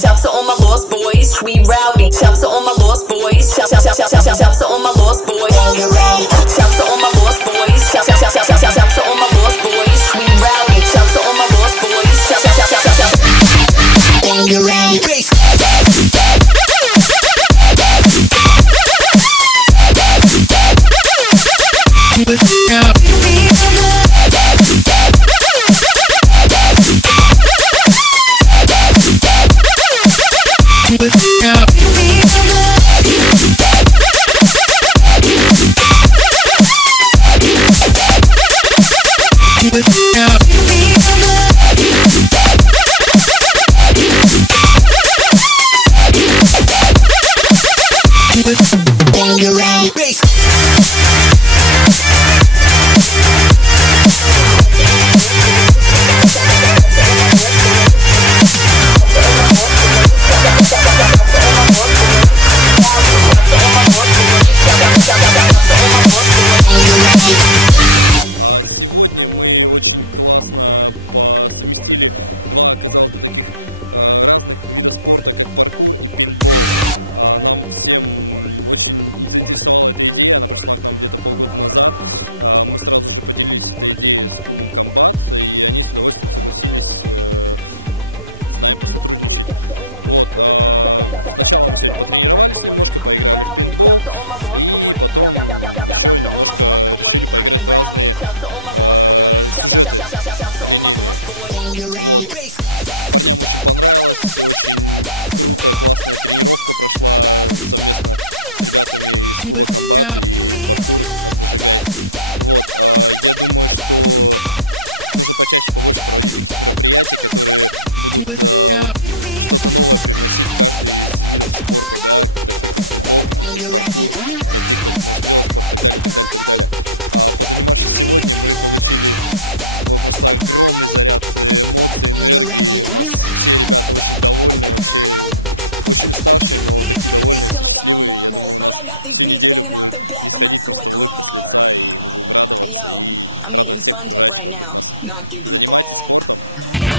Shouts to all my lost boys, we rowdy. Shouts to all my lost boys. Shouts to all my lost boys. Shouts to all my lost boys. Shouts to all my lost boys, we rowdy. Shouts to all my lost boys. When you're ready, bass. When you're ready, bass. But I got these beats banging out the back of my toy car. Hey yo, I'm eating Fun Dip right now. Not giving a fuck.